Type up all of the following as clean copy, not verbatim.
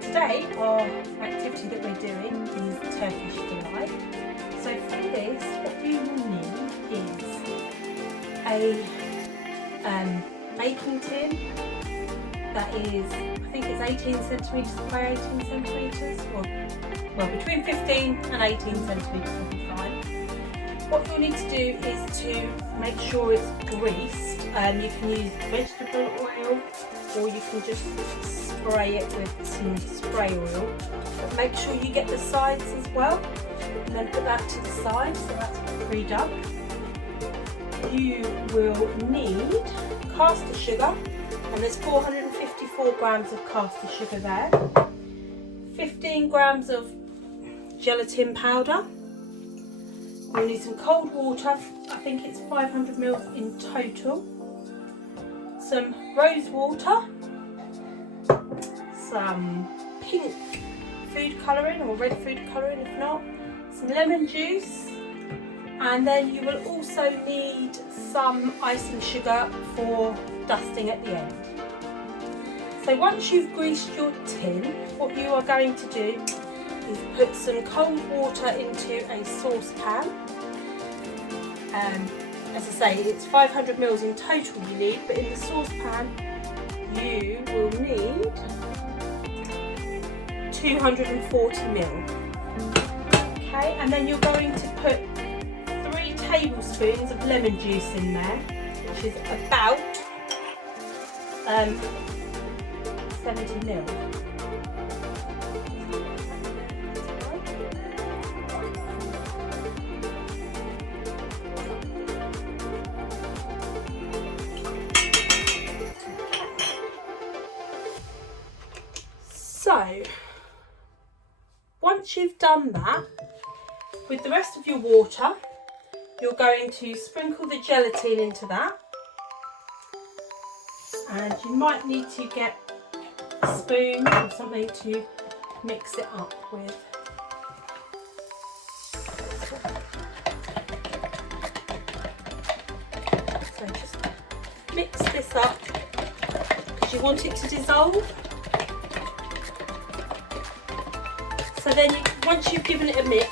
Today our activity that we're doing is Turkish Delight. So for this, what you will need is a baking tin that is, I think it's 18 centimetres by 18 centimetres, or well, between 15 and 18 centimetres will be fine. What you'll need to do is to make sure it's greased. You can use vegetable oil, or you can just spray it with some spray oil, but make sure you get the sides as well, and then put that to the side so that's pre-done. You will need caster sugar, and there's 454 grams of caster sugar there, 15 grams of gelatin powder. You'll need some cold water, I think it's 500 ml in total, some rose water, some pink food colouring or red food colouring if not, some lemon juice, and then you will also need some icing sugar for dusting at the end. So once you've greased your tin, what you are going to do is put some cold water into a saucepan. As I say, it's 500 ml in total you need, but in the saucepan you will need 240 ml. Okay, and then you're going to put 3 tablespoons of lemon juice in there, which is about 70 ml. So, once you've done that, with the rest of your water, you're going to sprinkle the gelatin into that, and you might need to get a spoon or something to mix it up with. So just mix this up because you want it to dissolve. So then once you've given it a mix,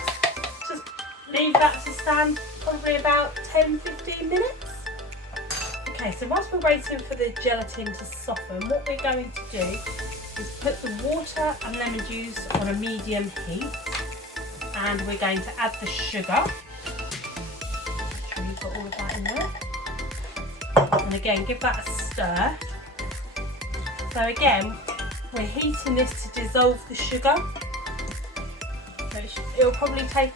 just leave that to stand probably about 10-15 minutes. Okay, so whilst we're waiting for the gelatin to soften, what we're going to do is put the water and lemon juice on a medium heat, and we're going to add the sugar. Make sure you've got all of that in there. And again, give that a stir. So again, we're heating this to dissolve the sugar. So it'll probably take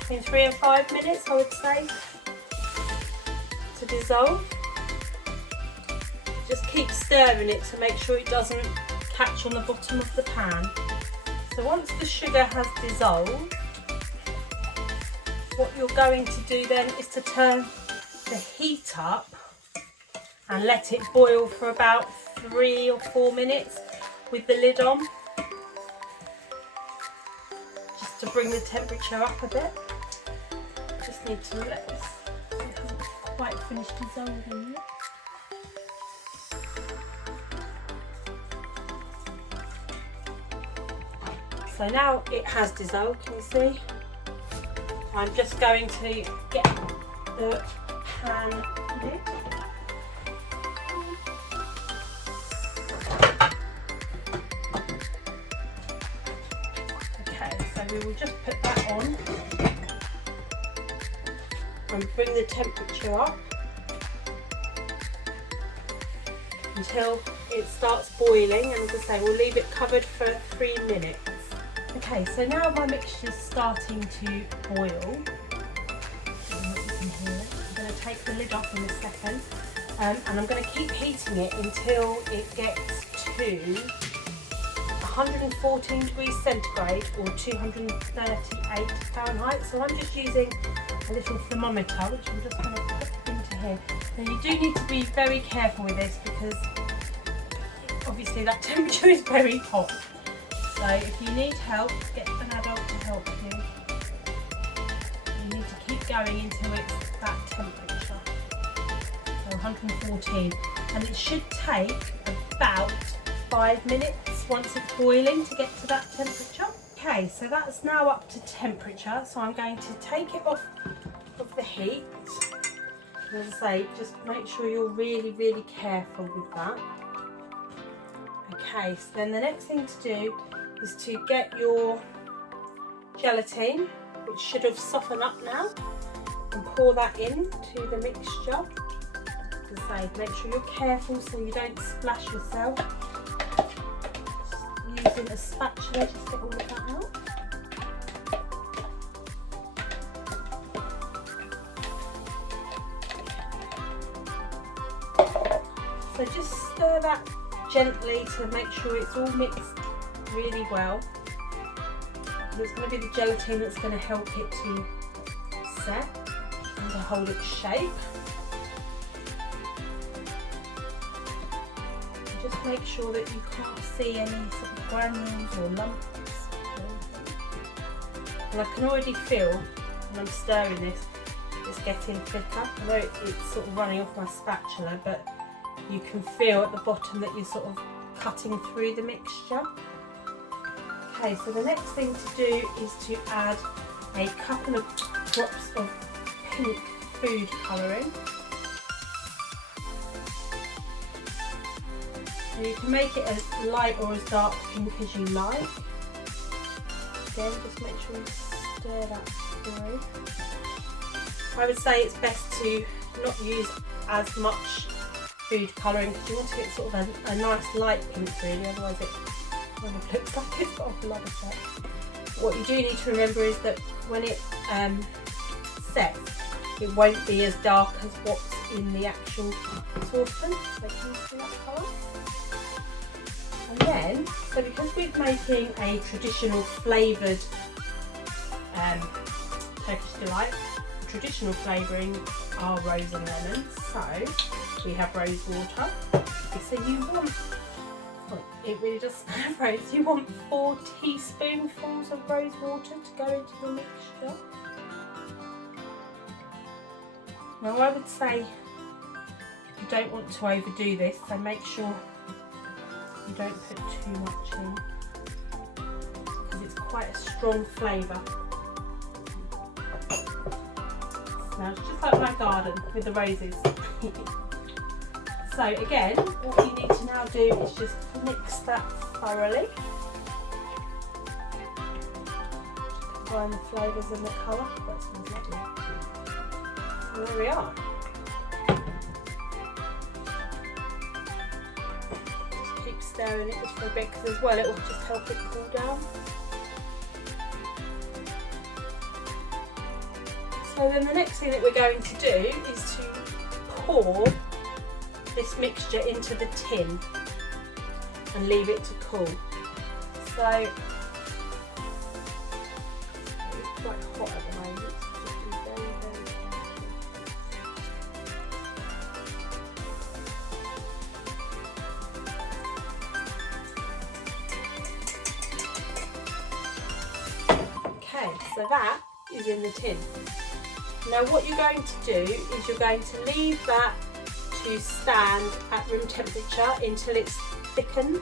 between 3 and 5 minutes, I would say, to dissolve. Just keep stirring it to make sure it doesn't catch on the bottom of the pan. So once the sugar has dissolved, what you're going to do then is to turn the heat up and let it boil for about 3 or 4 minutes with the lid on, just to bring the temperature up a bit. Just need to let this, it hasn't quite finished dissolving yet. So now it has dissolved, can you see? I'm just going to get the pan lid. Okay, so we will just put that on and bring the temperature up until it starts boiling, and as I say, we'll leave it covered for 3 minutes. Okay, so now my mixture is starting to boil. I'm going to take the lid off in a second, and I'm going to keep heating it until it gets to 114 degrees centigrade or 238 Fahrenheit. So I'm just using a little thermometer, which I'm just going to put into here. Now you do need to be very careful with this because obviously that temperature is very hot. So if you need help, get an adult to help you. You need to keep going until it's that temperature. So 114. And it should take about 5 minutes once it's boiling to get to that temperature. Okay, so that's now up to temperature. So I'm going to take it off of the heat. As I say, just make sure you're really, really careful with that. Okay, so then the next thing to do is to get your gelatine, which should have softened up now, and pour that into the mixture. As I say, make sure you're careful so you don't splash yourself. Just using a spatula, just get all of that out. So just stir that gently to make sure it's all mixed really well. It's going to be the gelatine that's going to help it to set and to hold its shape. And just make sure that you can't see any sort of granules or lumps. And I can already feel when I'm stirring this, it's getting thicker. I know it's sort of running off my spatula, but you can feel at the bottom that you're sort of cutting through the mixture. Okay, so the next thing to do is to add a couple of drops of pink food colouring. So you can make it as light or as dark pink as you like. Again, just make sure you stir that through. I would say it's best to not use as much food colouring because you want to get sort of a nice light pink really, otherwise it kind of looks like it's got a blood effect. What you do need to remember is that when it sets, it won't be as dark as what's in the actual saucepan. So can you see that colour? And then, so because we're making a traditional flavoured Turkish Delight, the traditional flavouring are rose and lemon. So we have rose water. So you want, well, it really does smell of rose. You want 4 teaspoonfuls of rose water to go into the mixture. Now I would say you don't want to overdo this, so make sure you don't put too much in because it's quite a strong flavour. Smells just like my garden with the roses. So again, what you need to now do is just mix that thoroughly. Combine the flavours and the colour. That smells lovely. So there we are. Just keep stirring it just for a bit because as well it will just help it cool down. So then the next thing that we're going to do is to pour this mixture into the tin and leave it to cool. So it's quite hot at the moment, so just be very, very careful. Okay, so that is in the tin. Now what you're going to do is you're going to leave that to stand at room temperature until it's thickened,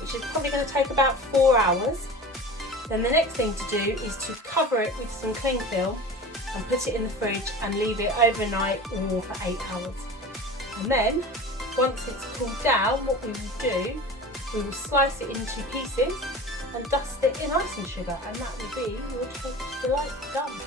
which is probably going to take about 4 hours. Then the next thing to do is to cover it with some cling film and put it in the fridge and leave it overnight or for 8 hours. And then once it's cooled down, what we will do, we will slice it into pieces and dust it in icing sugar, and that will be your Turkish Delight done.